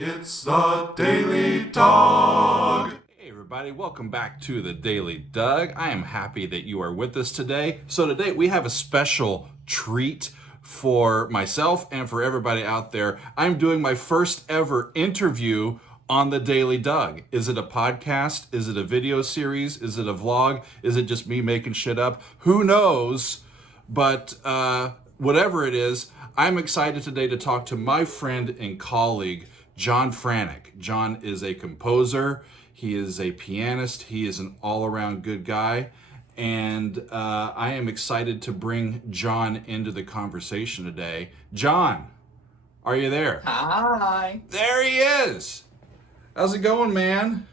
It's the Daily Dog. Hey everybody, welcome back to the Daily Doug. I am happy that you are with us today. So today we have a special treat for myself and for everybody out there. I'm doing my first ever interview on the Daily Doug. Is it a podcast? Is it a video series? Is it a vlog? Is it just me making shit up? Who knows? But whatever it is, I'm excited today to talk to my friend and colleague, John Franek. John is a composer, he is a pianist, he is an all around good guy. And I am excited to bring John into the conversation today. John, are you there? Hi. There he is. How's it going, man?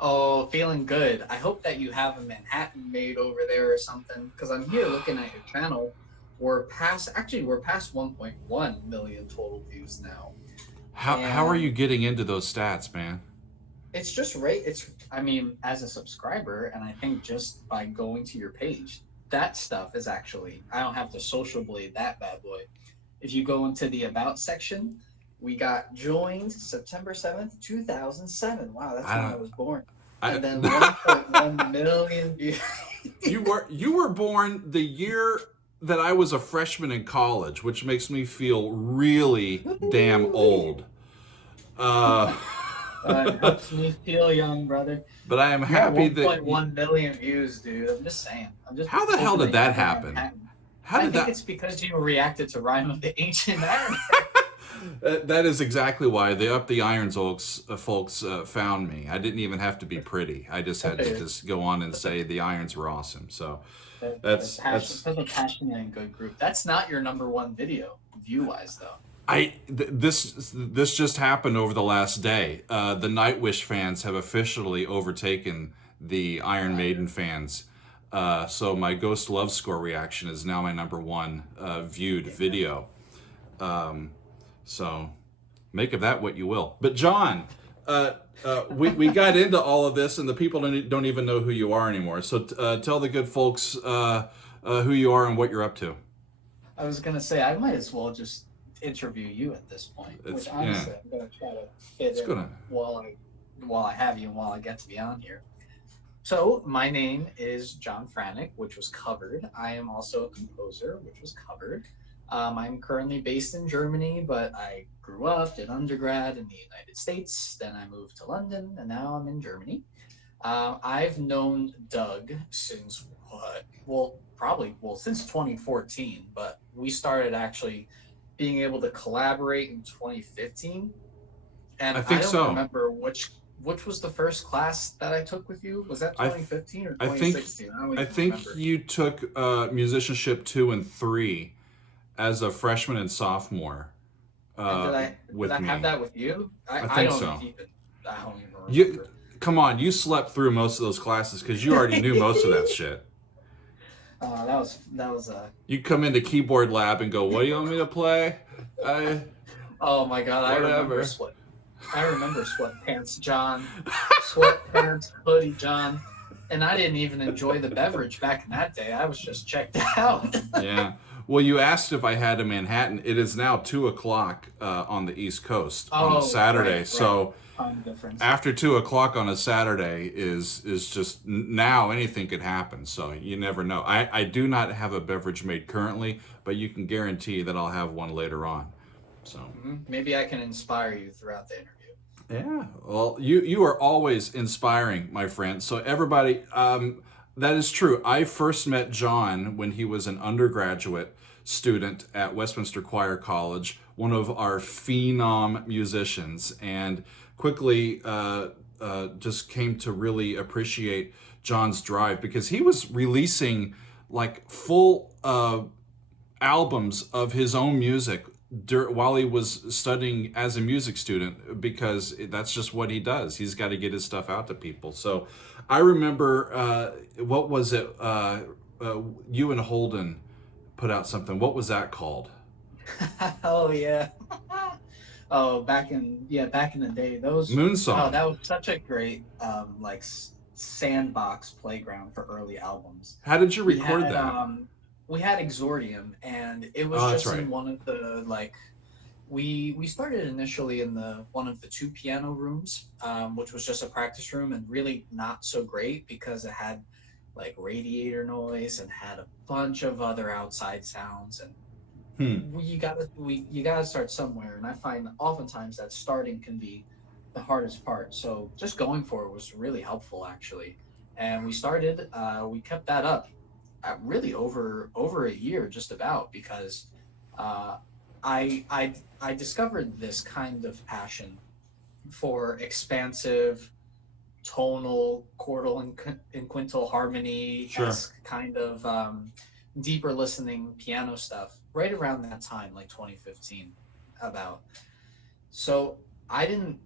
Oh, feeling good. I hope that you have a Manhattan made over there or something, because I'm here looking at your channel. We're past 1.1 million total views now. How are you getting into those stats, man? It's just right. I mean, as a subscriber, and I think just by going to your page, that stuff is actually, I don't have to social blade that bad boy. If you go into the About section, we got joined September 7th, 2007. Wow, that's when I was born. And then 1.1 million views. You were born the year that I was a freshman in college, which makes me feel really damn old. It helps me feel young, brother. But I am happy 1.1 million views, dude. I'm just saying. How the hell did that happen? I think it's because you reacted to Rhyme of the Ancient Iron. That is exactly why the Up the Irons folks found me. I didn't even have to be pretty. I just had to just go on and say the Irons were awesome. So that's such a passionate and good group. That's not your number one video, view-wise, though. This just happened over the last day. The Nightwish fans have officially overtaken the Iron Maiden fans. So my Ghost Love Score reaction is now my number one viewed video. So make of that what you will. But John, we got into all of this, and the people don't even know who you are anymore. So tell the good folks who you are and what you're up to. I was gonna say I might as well just interview you at this point. Which honestly, I'm gonna try to fit in while I have you and while I get to be on here. So my name is John Franek, which was covered. I am also a composer, which was covered. I'm currently based in Germany, but I grew up, did undergrad in the United States. Then I moved to London, and now I'm in Germany. I've known Doug since since 2014, but we started actually being able to collaborate in 2015. And I don't remember which was the first class that I took with you. Was that 2015 or 2016? I think you took musicianship 2 and 3 as a freshman and sophomore. Did I have that with you? I think so. I don't even remember. Come on, you slept through most of those classes because you already knew most of that shit. That was You come into keyboard lab and go, "What do you want me to play?" Oh my god, I remember sweatpants, John. Sweatpants, hoodie, John. And I didn't even enjoy the beverage back in that day. I was just checked out. Yeah. Well, you asked if I had a Manhattan. It is now 2:00 on the East Coast on a Saturday. Right. So Time difference. after 2:00 on a Saturday is just now anything could happen. So you never know. I do not have a beverage made currently, but you can guarantee that I'll have one later on. So maybe I can inspire you throughout the interview. Yeah. Well, you are always inspiring, my friend. So everybody, that is true. I first met John when he was an undergraduate student at Westminster Choir College, one of our phenom musicians, and quickly just came to really appreciate John's drive because he was releasing like full albums of his own music while he was studying as a music student, because that's just what he does. He's got to get his stuff out to people. So I remember, what was it? You and Holden put out something. What was that called? Oh yeah. Back in the day, those Moonsong. Oh, that was such a great sandbox playground for early albums. How did you record that? We had Exordium, and it was in one of the We started initially in the one of the two piano rooms, which was just a practice room and really not so great because it had like radiator noise and had a bunch of other outside sounds. And you gotta start somewhere. And I find oftentimes that starting can be the hardest part. So just going for it was really helpful actually. And we kept that up really over a year just about because uh, I discovered this kind of passion for expansive tonal chordal and quintal harmony Sure. kind of deeper listening piano stuff right around that time, like 2015 about. So I didn't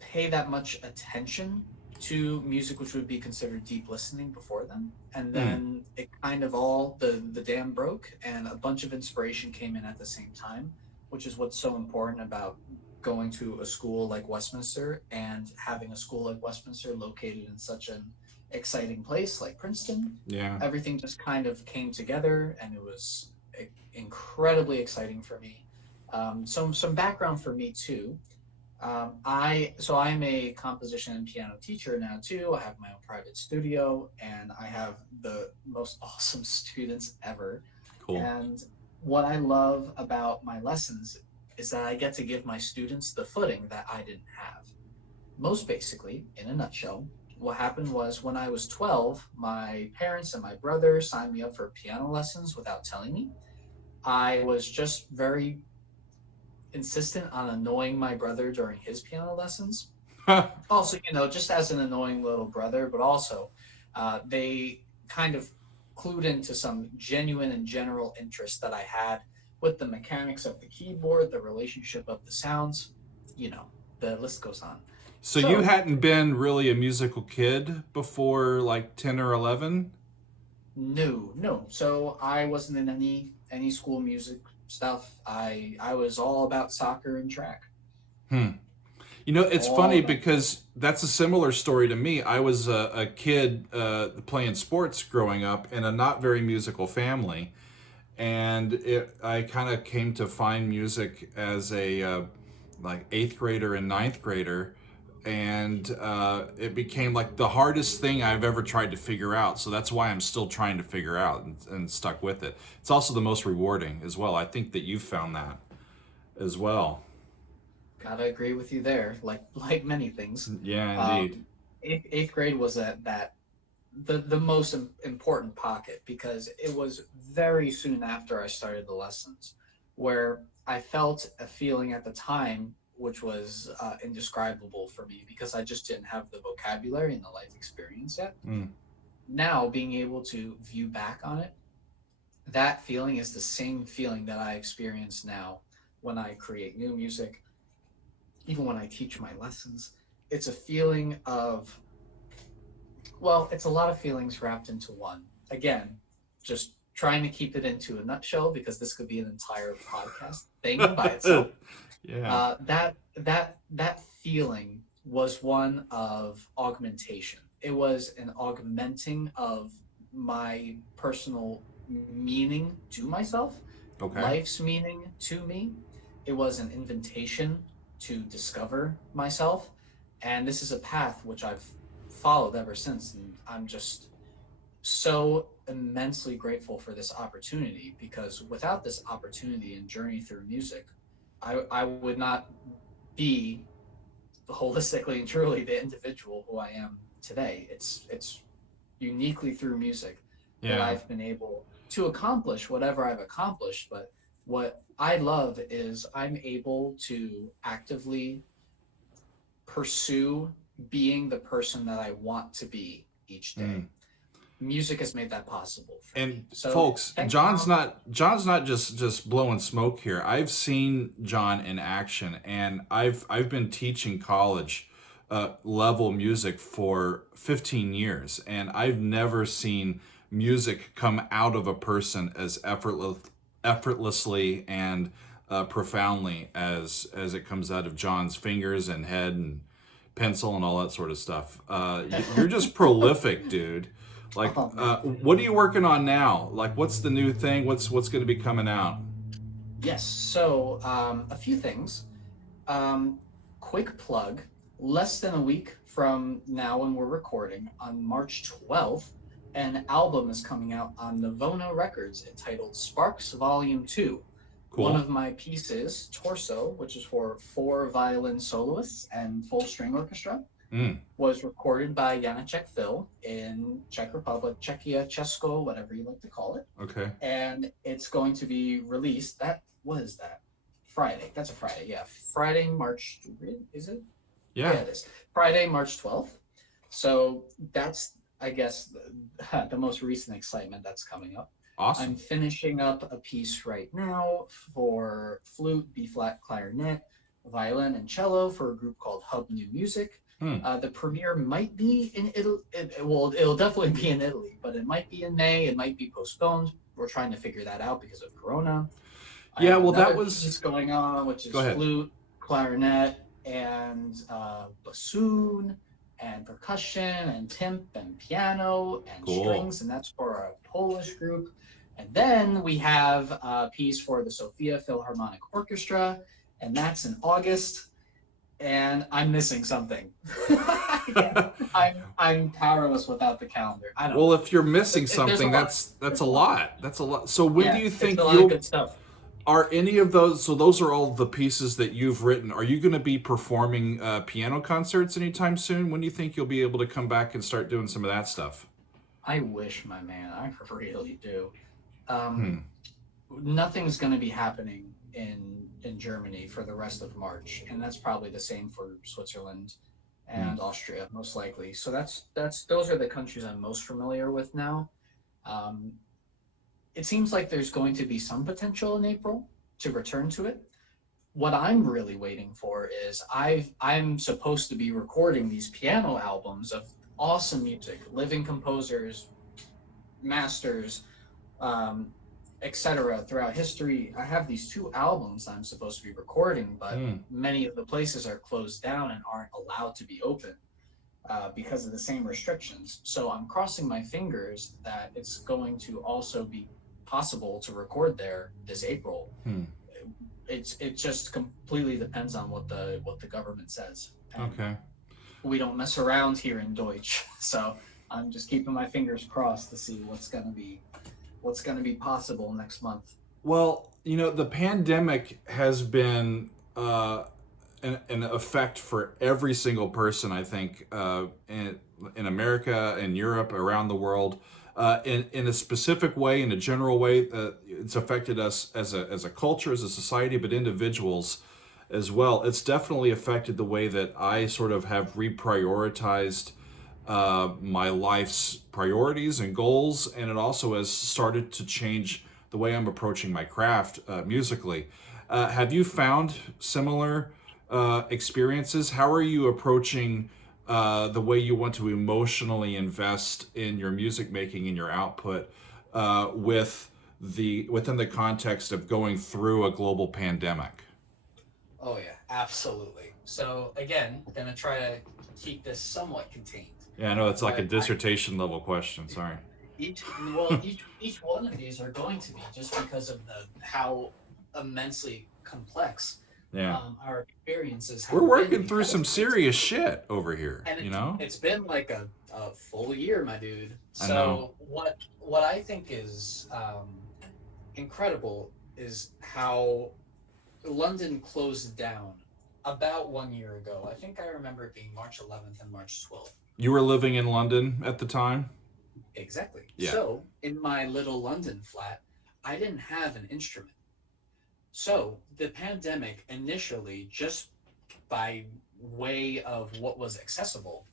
pay that much attention to music which would be considered deep listening before then. And Hmm. then it kind of all the dam broke and a bunch of inspiration came in at the same time, which is what's so important about going to a school like Westminster and having a school like Westminster located in such an exciting place like Princeton. Yeah. Everything just kind of came together and it was incredibly exciting for me. Some background for me too. I'm a composition and piano teacher now too. I have my own private studio, and I have the most awesome students ever. Cool. And what I love about my lessons is that I get to give my students the footing that I didn't have. Most basically, in a nutshell, what happened was when I was 12, my parents and my brother signed me up for piano lessons without telling me. I was just very insistent on annoying my brother during his piano lessons. Also, just as an annoying little brother, but also they kind of clued into some genuine and general interest that I had with the mechanics of the keyboard, the relationship of the sounds, you know, the list goes on. So you So, hadn't been really a musical kid before like 10 or 11? no, no. So I wasn't in any school music stuff. I was all about soccer and track. Hmm. You know, it's All funny about. because that's a similar story to me. I was a kid playing sports growing up in a not very musical family. And I kind of came to find music as a like eighth grader and ninth grader. And it became like the hardest thing I've ever tried to figure out. So that's why I'm still trying to figure out and stuck with it. It's also the most rewarding as well. I think that you've found that as well. Gotta agree with you there. Like many things, Yeah, indeed. um, eighth grade was that the most important pocket because it was very soon after I started the lessons, where I felt a feeling at the time which was indescribable for me because I just didn't have the vocabulary and the life experience yet. Mm. Now being able to view back on it, that feeling is the same feeling that I experience now when I create new music, even when I teach my lessons. It's a feeling of, well, it's a lot of feelings wrapped into one. Again, just trying to keep it into a nutshell because this could be an entire podcast thing by itself. Yeah. That feeling was one of augmentation. It was an augmenting of my personal meaning to myself, Okay. life's meaning to me. It was an invitation to discover myself, and this is a path which I've followed ever since. And I'm just so immensely grateful for this opportunity because without this opportunity and journey through music, I would not be holistically and truly the individual who I am today. It's uniquely through music that Yeah. I've been able to accomplish whatever I've accomplished. But what I love is I'm able to actively pursue being the person that I want to be each day. Mm. Music has made that possible for me. And So folks, thank John's not just blowing smoke here. I've seen John in action, and I've been teaching college level music for 15 years, and I've never seen music come out of a person as effortlessly and profoundly as it comes out of John's fingers and head and pencil and all that sort of stuff. You're just prolific, dude. Like, oh man. what are you working on now? Like, what's the new thing? What's going to be coming out? Yes. So a few things. Um, quick plug. Less than a week from now when we're recording, on March 12th, an album is coming out on Navono Records entitled Sparks Volume 2. One Cool. of my pieces, Torso, which is for 4 violin soloists and full string orchestra, Mm. was recorded by Janacek Phil in Czech Republic, Czechia, Česko, whatever you like to call it. Okay. And it's going to be released. What is that? Friday. That's a Friday. Yeah, Friday, March. Is it? Yeah, Yeah. it is. Friday, March 12th. So that's, I guess, the most recent excitement that's coming up. I'm Awesome. finishing up a piece right now for flute, B flat, clarinet, violin, and cello for a group called Hub New Music. Hmm. The premiere might be in Italy. It'll definitely be in Italy, but it might be in May. It might be postponed. We're trying to figure that out because of Corona. I Yeah, have well, that another was. piece going on, which Go is ahead. flute, clarinet, and bassoon, and percussion, and timp, and piano, and Cool. strings, and that's for a Polish group. And then we have a piece for the Sofia Philharmonic Orchestra, and that's in August. And I'm missing something. I'm powerless without the calendar. I don't Well, know. if you're missing There's a something, lot. that's There's a a lot. lot. That's a lot. So when do Yeah, you it's think a lot of you'll good stuff. are any of those? So those are all the pieces that you've written. Are you going to be performing piano concerts anytime soon? When do you think you'll be able to come back and start doing some of that stuff? I wish, my man. I really do. Um, Hmm. Nothing's going to be happening in Germany for the rest of March, and that's probably the same for Switzerland Hmm. and Austria, most likely. So that's those are the countries I'm most familiar with now. Um, it seems like there's going to be some potential in April to return to it. What I'm really waiting for is I'm supposed to be recording these piano albums of awesome music, living composers, masters, um, etc. throughout history. I have these 2 albums I'm supposed to be recording, but Hmm. many of the places are closed down and aren't allowed to be open because of the same restrictions. So I'm crossing my fingers that it's going to also be possible to record there this April. Hmm. It just completely depends on what the government says, and Okay. we don't mess around here in Deutsch. So I'm just keeping my fingers crossed to see what's gonna be possible next month. Well, the pandemic has been an effect for every single person, I think, in America, in Europe, around the world. In a specific way, in a general way, it's affected us as a culture, as a society, but individuals as well. It's definitely affected the way that I sort of have reprioritized my life's priorities and goals, and it also has started to change the way I'm approaching my craft musically. Have you found similar experiences? How are you approaching the way you want to emotionally invest in your music making and your output within the context of going through a global pandemic? Oh yeah, absolutely. So again, gonna try to keep this somewhat contained. Yeah, I know it's like a But dissertation level question. Sorry. each one of these are going to be just because of the how immensely complex Yeah. our experiences We're have been working through because some of this. serious shit over here, And you know? it's been like a full year, my dude. I know. So what I think is incredible is how London closed down about 1 year ago. I think I remember it being March 11th and March 12th. You were living in London at the time? Exactly. Yeah. So in my little London flat, I didn't have an instrument. So the pandemic initially, just by way of what was accessible,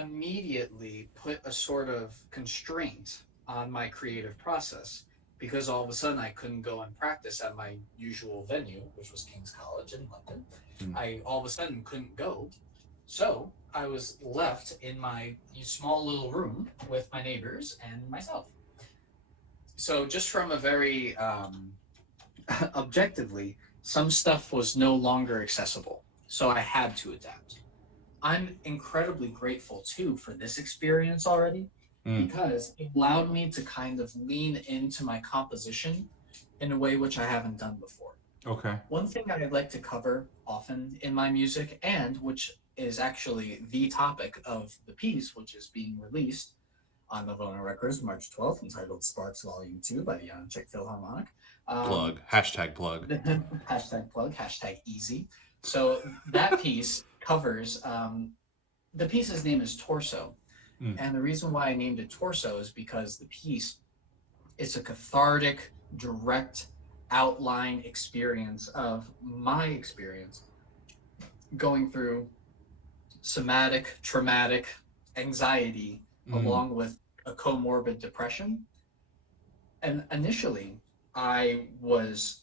immediately put a sort of constraint on my creative process because all of a sudden I couldn't go and practice at my usual venue, which was King's College in London. I all of a sudden couldn't go. So I was left in my small little room with my neighbors and myself. So just from a very objectively, some stuff was no longer accessible. So I had to adapt. I'm incredibly grateful too for this experience already Mm. because it allowed me to kind of lean into my composition in a way which I haven't done before. Okay. One thing I'd like to cover often in my music, and which is actually the topic of the piece, which is being released on Navona Records March 12th, entitled Sparks Volume 2 by the Czech Philharmonic. Plug. Hashtag plug. Hashtag plug, hashtag easy. So that piece covers, the piece's name is Torso. And the reason why I named it Torso is because the piece is a cathartic, direct outline experience of my experience going through somatic, traumatic anxiety along with a comorbid depression. And initially, I was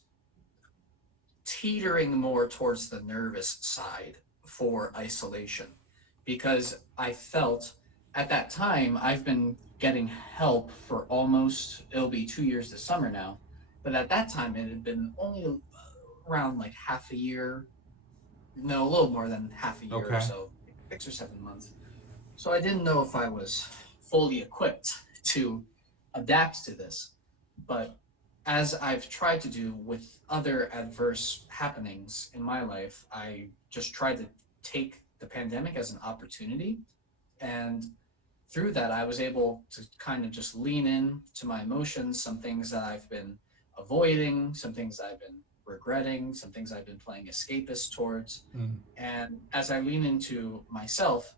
teetering more towards the nervous side for isolation because I felt at that time I've been getting help for almost, it'll be 2 years this summer now, but at that time it had been only around like half a year, no, a little more than half a year or so, 6 or 7 months. So I didn't know if I was fully equipped to adapt to this. But as I've tried to do with other adverse happenings in my life, I just tried to take the pandemic as an opportunity. And through that, I was able to kind of just lean in to my emotions, some things that I've been avoiding, some things I've been regretting, some things I've been playing escapist towards. And as I lean into myself,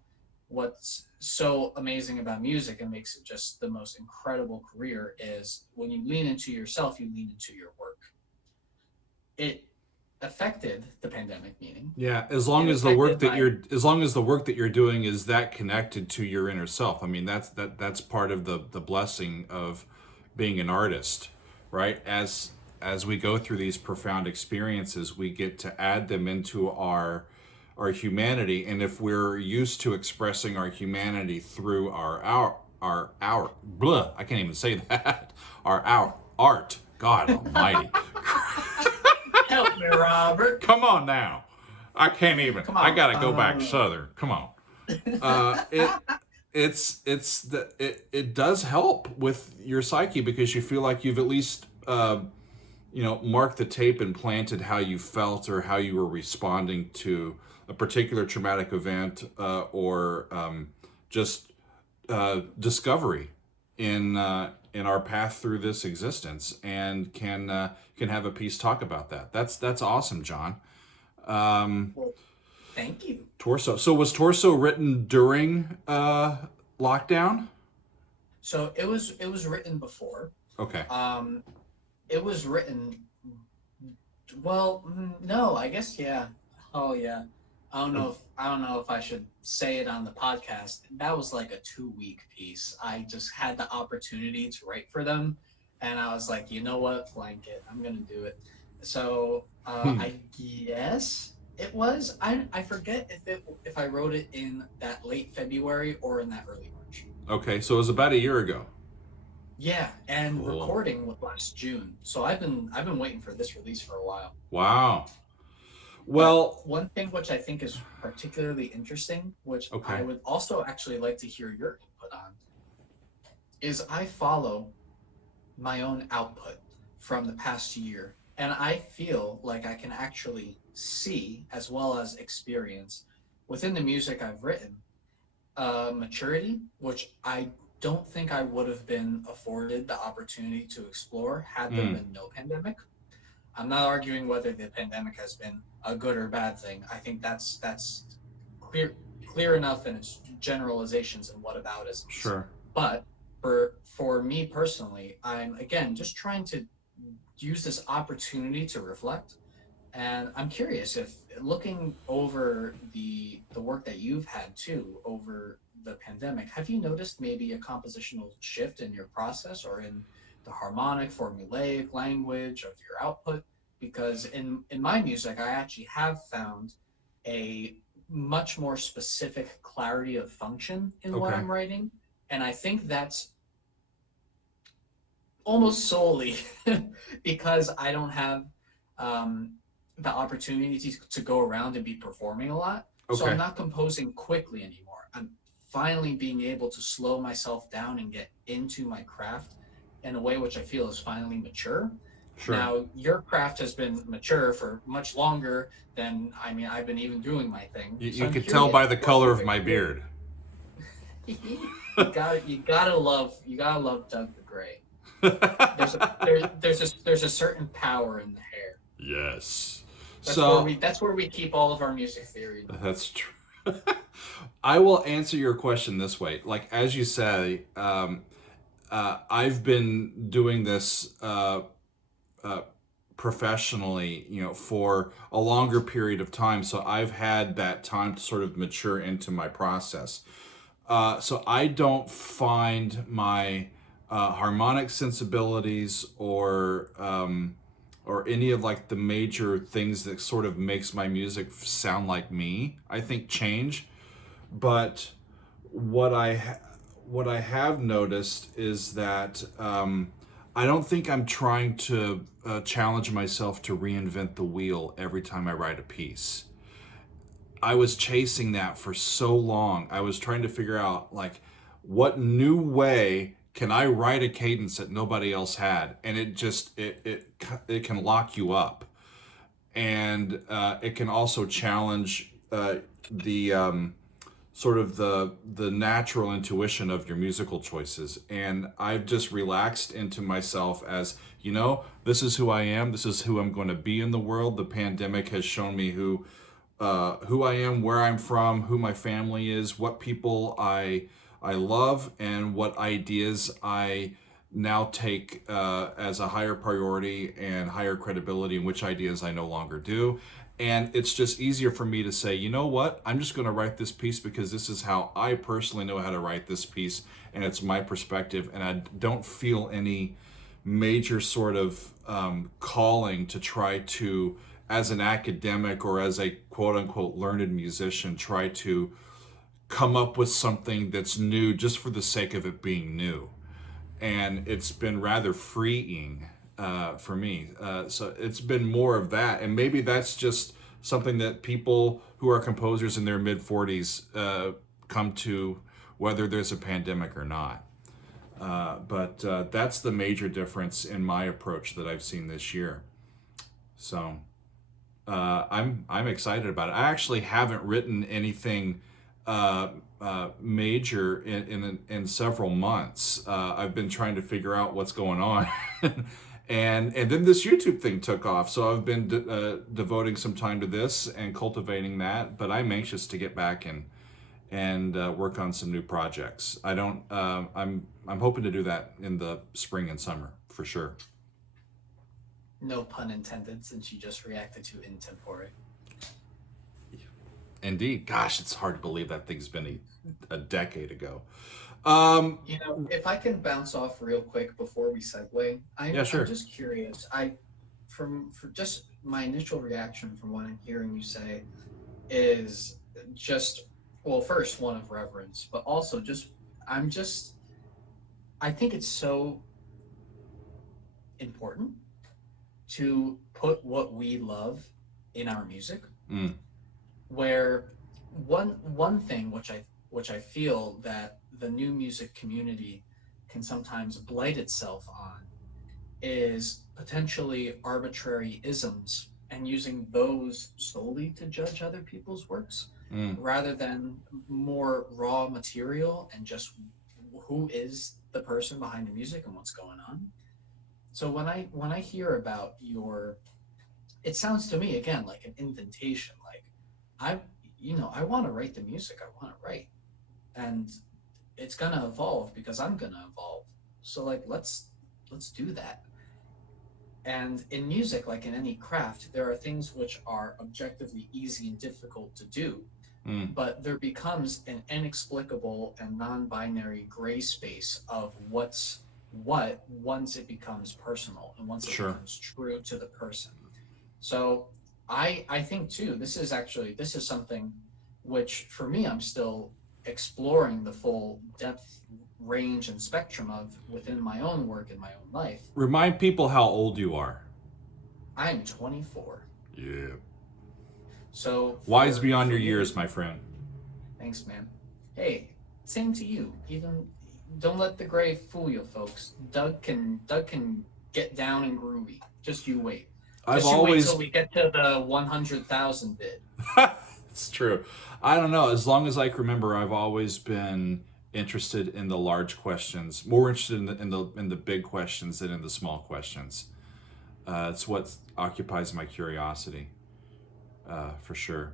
what's so amazing about music and makes it just the most incredible career is when you lean into yourself, you lean into your work. It affected the pandemic, meaning as long as the work that you're doing is that connected to your inner self. I mean, that's part of the blessing of being an artist, right? As we go through these profound experiences, we get to add them into our humanity. And if we're used to expressing our humanity through our blah, I can't even say that, our art, God almighty. Help me, Robert. Come on now. I can't even. I gotta go back southern. Come on. It does help with your psyche because you feel like you've at least marked the tape and planted how you felt or how you were responding to a particular traumatic event or just discovery in our path through this existence, and can have a piece talk about that. That's awesome, John. Well, thank you. Torso. So was Torso written during lockdown? So it was written before. Okay. It was written. Well, no, I guess yeah. Oh yeah. I don't know if I should say it on the podcast. That was like a 2-week piece. I just had the opportunity to write for them, and I was like, you know what, blanket, I'm gonna do it. So I guess it was. I forget if I wrote it in that late February or in that early March. Okay, so it was about a year ago. Yeah, and Cool. Recording was last June. So I've been waiting for this release for a while. Wow. Well, but one thing which I think is particularly interesting, which I would also actually like to hear your input on, is I follow my own output from the past year, and I feel like I can actually see as well as experience within the music I've written maturity, which I don't think I would have been afforded the opportunity to explore had there been no pandemic. I'm not arguing whether the pandemic has been a good or bad thing. I think that's clear enough in its generalizations and whataboutisms. Sure. But for me personally, I'm again just trying to use this opportunity to reflect. And I'm curious if looking over the work that you've had too over the pandemic, have you noticed maybe a compositional shift in your process or in the harmonic, formulaic language of your output? Because in my music, I actually have found a much more specific clarity of function in what I'm writing. And I think that's almost solely because I don't have the opportunity to go around and be performing a lot. So I'm not composing quickly anymore. I'm finally being able to slow myself down and get into my craft in a way which I feel is finally mature. Sure. Now, your craft has been mature for much longer than, I mean, I've been even doing my thing. So You I'm could tell by curious the what color your of my experience. beard. You gotta love Doug the Gray. There's a certain power in the hair. Yes. That's where So we keep all of our music theory knowledge. that's true. I will answer your question this way. Like, as you say, I've been doing this uh, professionally, for a longer period of time. So I've had that time to sort of mature into my process. So I don't find my harmonic sensibilities or any of like the major things that sort of makes my music sound like me. I think change, but what what I have noticed is that I don't think I'm trying to challenge myself to reinvent the wheel every time I write a piece. I was chasing that for so long. I was trying to figure out like what new way can I write a cadence that nobody else had, and it just it can lock you up, and it can also challenge the sort of the natural intuition of your musical choices. And I've just relaxed into myself as, this is who I am. This is who I'm going to be in the world. The pandemic has shown me who I am, where I'm from, who my family is, what people I love, and what ideas I now take as a higher priority and higher credibility, and which ideas I no longer do. And it's just easier for me to say, you know what, I'm just going to write this piece because this is how I personally know how to write this piece, and it's my perspective, and I don't feel any major sort of calling to try to, as an academic or as a quote unquote learned musician, try to come up with something that's new just for the sake of it being new. And it's been rather freeing for me. So it's been more of that. And maybe that's just something that people who are composers in their mid 40s come to, whether there's a pandemic or not. But that's the major difference in my approach that I've seen this year. So I'm excited about it. I actually haven't written anything major in several months. I've been trying to figure out what's going on, and then this YouTube thing took off. So I've been devoting some time to this and cultivating that. But I'm anxious to get back and work on some new projects. I don't. I'm hoping to do that in the spring and summer for sure. No pun intended, since you just reacted to in tempore. Indeed. Gosh, it's hard to believe that thing's been a decade ago. If I can bounce off real quick before we segue, Yeah, I'm sure. just curious. For just my initial reaction from what I'm hearing you say is just, well, first one of reverence, but also just I'm just I think it's so important to put what we love in our music. Mm, Where one thing which I feel that the new music community can sometimes blight itself on is potentially arbitrary isms and using those solely to judge other people's works mm. rather than more raw material and just who is the person behind the music and what's going on. So when I hear about your, it sounds to me again like an invitation. Like I, I want to write the music I want to write, and it's gonna evolve because I'm gonna evolve. So like let's do that. And in music, like in any craft, there are things which are objectively easy and difficult to do, Mm, but there becomes an inexplicable and non-binary gray space of what's what once it becomes personal and once it sure. becomes true to the person. So I think too, this is something which for me I'm still exploring the full depth, range, and spectrum of within my own work and my own life. Remind people how old you are. I'm 24. Yeah. So Wise beyond for your me, years, my friend. thanks, man. Hey, same to you. Even don't let the gray fool you, folks. Doug can get down and groovy. Just you wait. I've Just you always wait till we get to the 100,000 bid. It's true. I don't know. As long as I can remember, I've always been interested in the large questions, more interested in the big questions than in the small questions. It's what occupies my curiosity, for sure.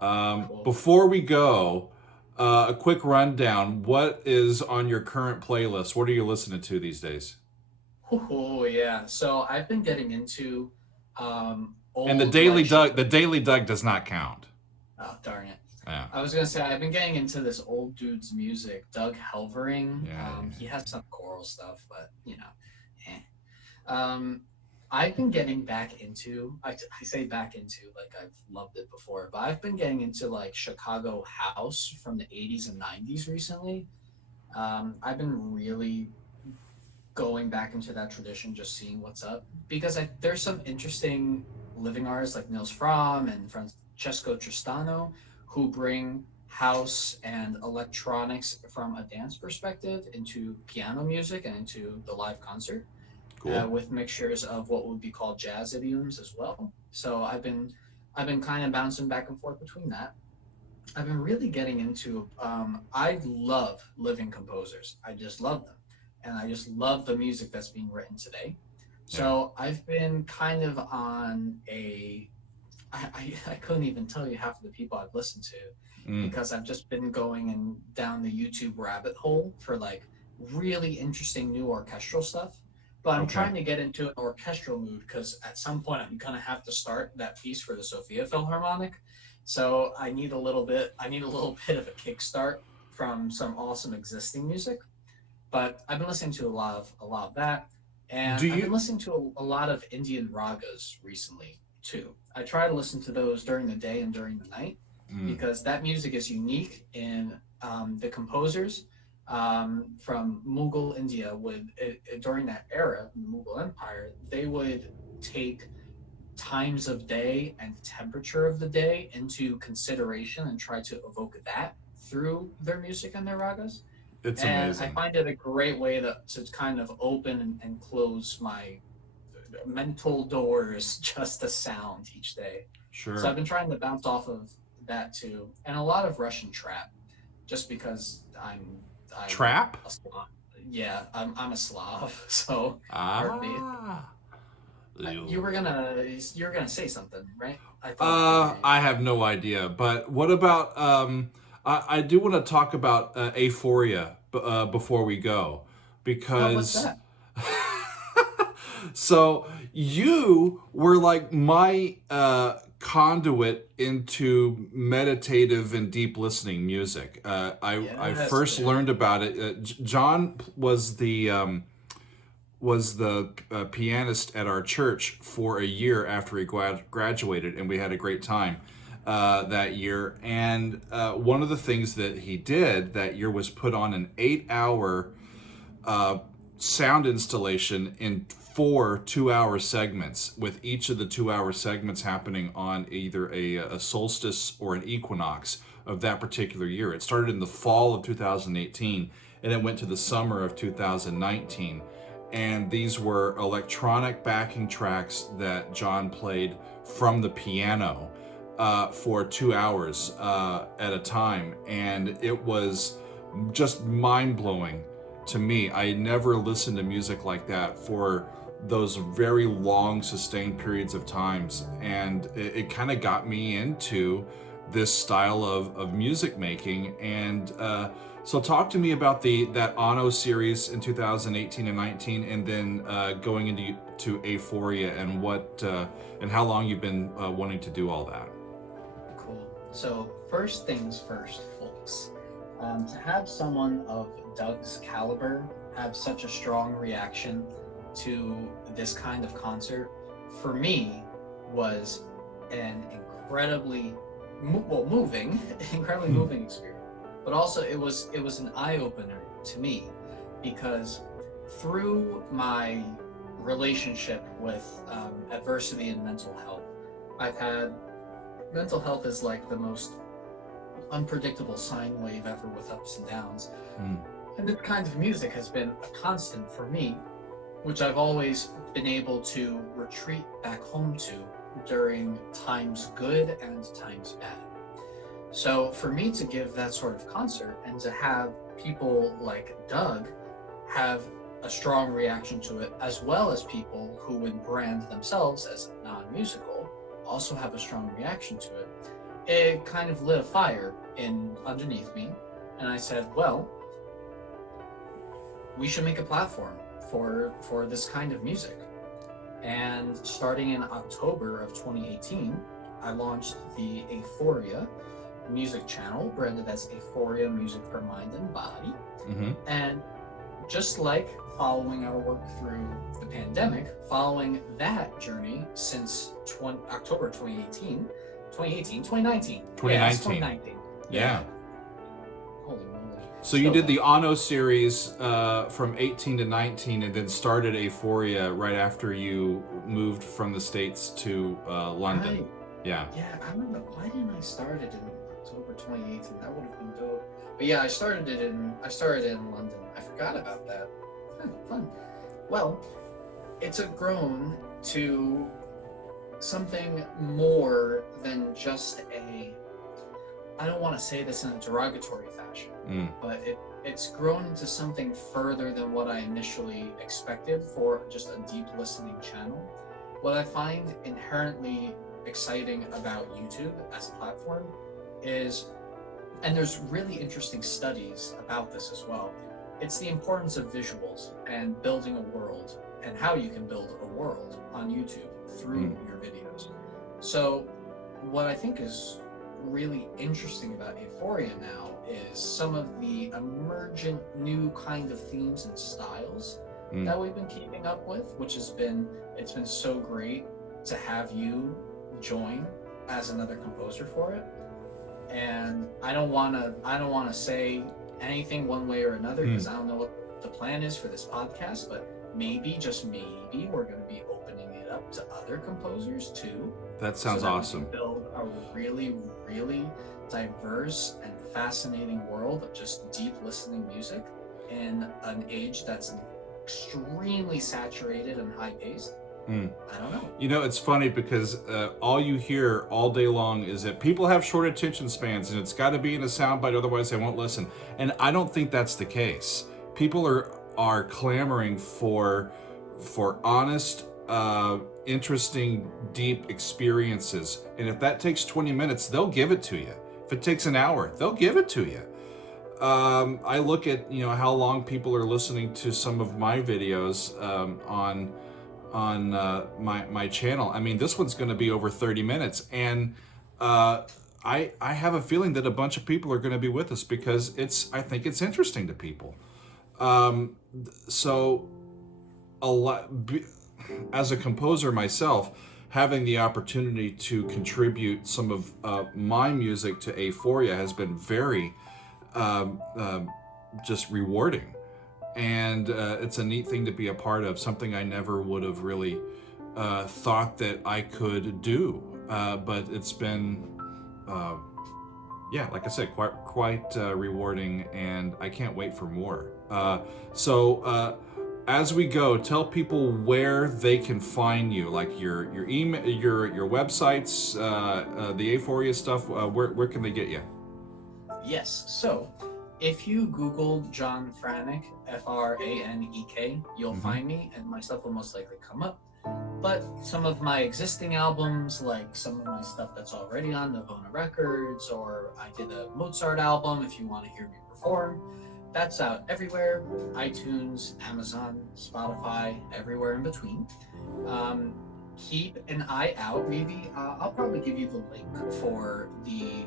Cool. Before we go, a quick rundown. What is on your current playlist? What are you listening to these days? Oh yeah. So I've been getting into old, And the Daily Doug does not count. Oh darn it. Yeah. I was gonna say I've been getting into this old dude's music, Doug Helvering. Yeah. He has some choral stuff, but I've been getting back into. I say back into like I've loved it before, but I've been getting into like Chicago house from the 80s and 90s recently. I've been really going back into that tradition, just seeing what's up because there's some interesting living artists like Nils Fromm and Francesco Tristano who bring house and electronics from a dance perspective into piano music and into the live concert. Cool. With mixtures of what would be called jazz idioms as well. So I've been kind of bouncing back and forth between that. I've been really getting into. I love living composers. I just love them, and I just love the music that's being written today. So I've been kind of on a. I couldn't even tell you half of the people I've listened to because I've just been going and down the YouTube rabbit hole for like really interesting new orchestral stuff. But I'm trying to get into an orchestral mood because at some point I'm gonna have to start that piece for the Sofia Philharmonic. So I need a little bit of a kickstart from some awesome existing music. But I've been listening to a lot of that, and I've been listening to a lot of Indian ragas recently too. I try to listen to those during the day and during the night because that music is unique in the composers. From Mughal India during that era, the Mughal Empire, they would take times of day and temperature of the day into consideration and try to evoke that through their music and their ragas. It's and amazing. I find it a great way to kind of open and close my mental doors just to sound each day. Sure. So I've been trying to bounce off of that too, and a lot of Russian trap, just because I'm trap? Yeah, I'm a Slav, so pardon me. You were gonna say something, right? I have no idea. But what about I do want to talk about Euphoria before we go because what's that? So you were like my conduit into meditative and deep listening music. I first learned about it. John was the pianist at our church for a year after he graduated, and we had a great time that year. And one of the things that he did that year was put on an 8-hour sound installation in 4 2-hour segments, with each of the 2-hour segments happening on either a solstice or an equinox of that particular year. It started in the fall of 2018 and it went to the summer of 2019. And these were electronic backing tracks that John played from the piano for 2 hours at a time. And it was just mind-blowing to me. I never listened to music like that for those very long sustained periods of times, and it kind of got me into this style of music making. And so talk to me about that Ono series in 2018 and 19, and then going into Euphoria and what and how long you've been wanting to do all that. Cool. So first things first, folks. To have someone of Doug's caliber have such a strong reaction to this kind of concert, for me, was an incredibly moving experience. But also it was an eye-opener to me, because through my relationship with adversity and mental health, mental health is like the most unpredictable sine wave ever, with ups and downs. And this kind of music has been a constant for me. which I've always been able to retreat back home to during times good and times bad. So for me to give that sort of concert and to have people like Doug have a strong reaction to it, as well as people who would brand themselves as non-musical also have a strong reaction to it, it kind of lit a fire in underneath me. And I said, well, we should make a platform for this kind of music. And starting in October of 2018, I launched the Euphoria music channel, branded as Euphoria Music for Mind and Body. Mm-hmm. And just like following our work through the pandemic, following that journey since October 2019. Yeah, 2019. Yeah. Holy moly. So you did the Ono series from 18 to 19 and then started Euphoria right after you moved from the States to London. Right. Yeah. Yeah, I remember. Why didn't I start it in October 2018? That would have been dope. But yeah, I started in London. I forgot about that. Fun. Well, it's grown to something more than just a, I don't want to say this in a derogatory fashion, but it's grown into something further than what I initially expected for just a deep listening channel. What I find inherently exciting about YouTube as a platform is, and there's really interesting studies about this as well, it's the importance of visuals and building a world and how you can build a world on YouTube through your videos. So what I think is really interesting about Euphoria now is some of the emergent new kind of themes and styles that we've been keeping up with, which has been, it's been so great to have you join as another composer for it. And I don't want to say anything one way or another because I don't know what the plan is for this podcast, but maybe, just maybe, we're going to be opening it up to other composers too. That sounds awesome. We can build a really, really diverse and fascinating world of just deep listening music in an age that's extremely saturated and high paced. I don't know. You know, it's funny because all you hear all day long is that people have short attention spans and it's got to be in a soundbite, otherwise they won't listen. And I don't think that's the case. People are clamoring for honest, interesting, deep experiences. And if that takes 20 minutes, they'll give it to you. If it takes an hour, they'll give it to you. I look at, you know, how long people are listening to some of my videos on my channel. I mean, this one's going to be over 30 minutes, and I have a feeling that a bunch of people are going to be with us because I think it's interesting to people. So as a composer myself, having the opportunity to contribute some of my music to Euphoria has been very just rewarding. And it's a neat thing to be a part of, something I never would have really thought that I could do. But it's been, like I said, quite rewarding, and I can't wait for more. So as we go, tell people where they can find you, like your email, your websites, the Euphoria stuff. Where can they get you? Yes. So if you Google John Franek, Franek, you'll find me, and my stuff will most likely come up. But some of my existing albums, like some of my stuff that's already on Navona Records, or I did a Mozart album, if you want to hear me perform, that's out everywhere: iTunes, Amazon, Spotify, everywhere in between. Keep an eye out. Maybe I'll probably give you the link for the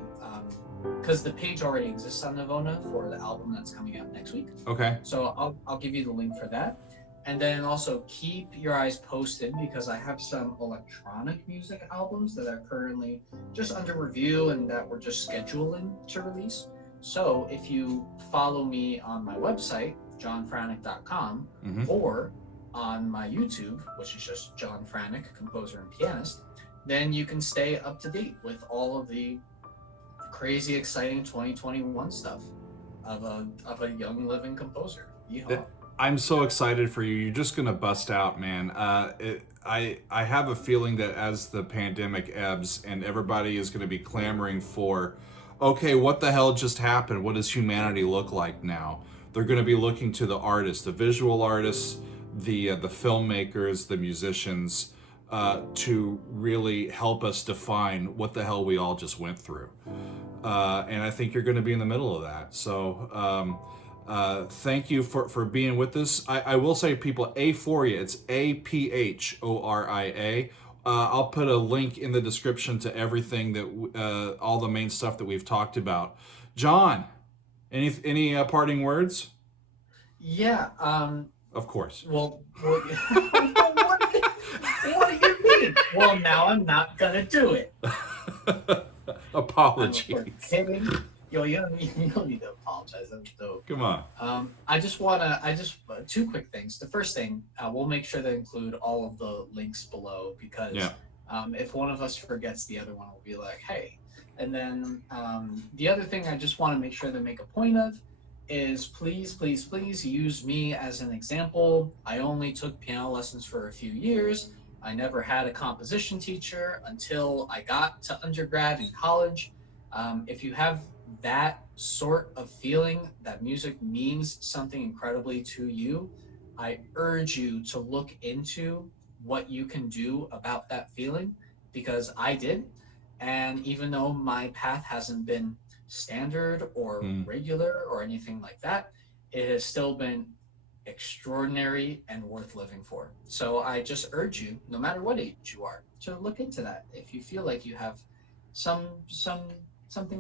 because the page already exists on Navona for the album that's coming out next week. Okay. So I'll give you the link for that. And then also keep your eyes posted because I have some electronic music albums that are currently just under review and that we're just scheduling to release. So if you follow me on my website, johnfranek.com, or on my YouTube, which is just John Franek, Composer and Pianist, then you can stay up to date with all of the crazy, exciting 2021 stuff of a young living composer. Yeehaw. I'm so excited for you. You're just gonna bust out, man. I have a feeling that as the pandemic ebbs and everybody is gonna be clamoring for, okay, what the hell just happened? What does humanity look like now? They're gonna be looking to the artists, the visual artists, the filmmakers, the musicians, to really help us define what the hell we all just went through. And I think you're going to be in the middle of that. So thank you for being with us. I will say, people, Aphoria, it's Aphoria. I'll put a link in the description to everything that all the main stuff that we've talked about. John, any parting words? Yeah. Of course. Well what do you mean? Well, now I'm not gonna do it. Apologies. Yo, you don't need to apologize. That's dope. Come on. I just two quick things. The first thing, we'll make sure to include all of the links below, because if one of us forgets, the other one will be like, hey. And then the other thing I just want to make sure to make a point of is please use me as an example. I only took piano lessons for a few years. I never had a composition teacher until I got to undergrad and college. If you have that sort of feeling that music means something incredibly to you, I urge you to look into what you can do about that feeling, because I did. And even though my path hasn't been standard or regular or anything like that, it has still been extraordinary and worth living for. So I just urge you, no matter what age you are, to look into that if you feel like you have something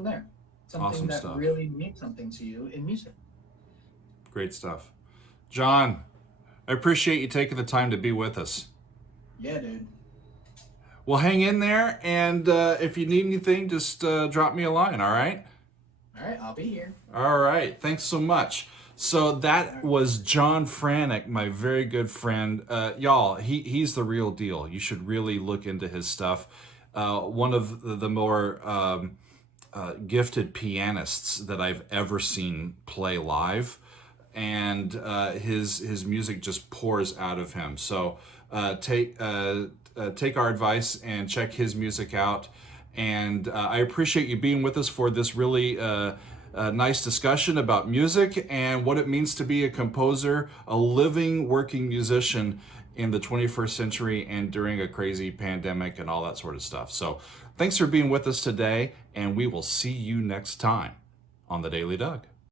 there, something awesome that stuff. Really means something to you in music. Great stuff. John, I appreciate you taking the time to be with us. Yeah, dude. Well, hang in there, and if you need anything, just drop me a line, all right? All right, I'll be here. All right, thanks so much. So that was John Franek, my very good friend. Y'all, he's the real deal. You should really look into his stuff. One of the more gifted pianists that I've ever seen play live, and his music just pours out of him. So take our advice and check his music out. And I appreciate you being with us for this really nice discussion about music and what it means to be a composer, a living, working musician in the 21st century and during a crazy pandemic and all that sort of stuff. So thanks for being with us today, and we will see you next time on The Daily Doug.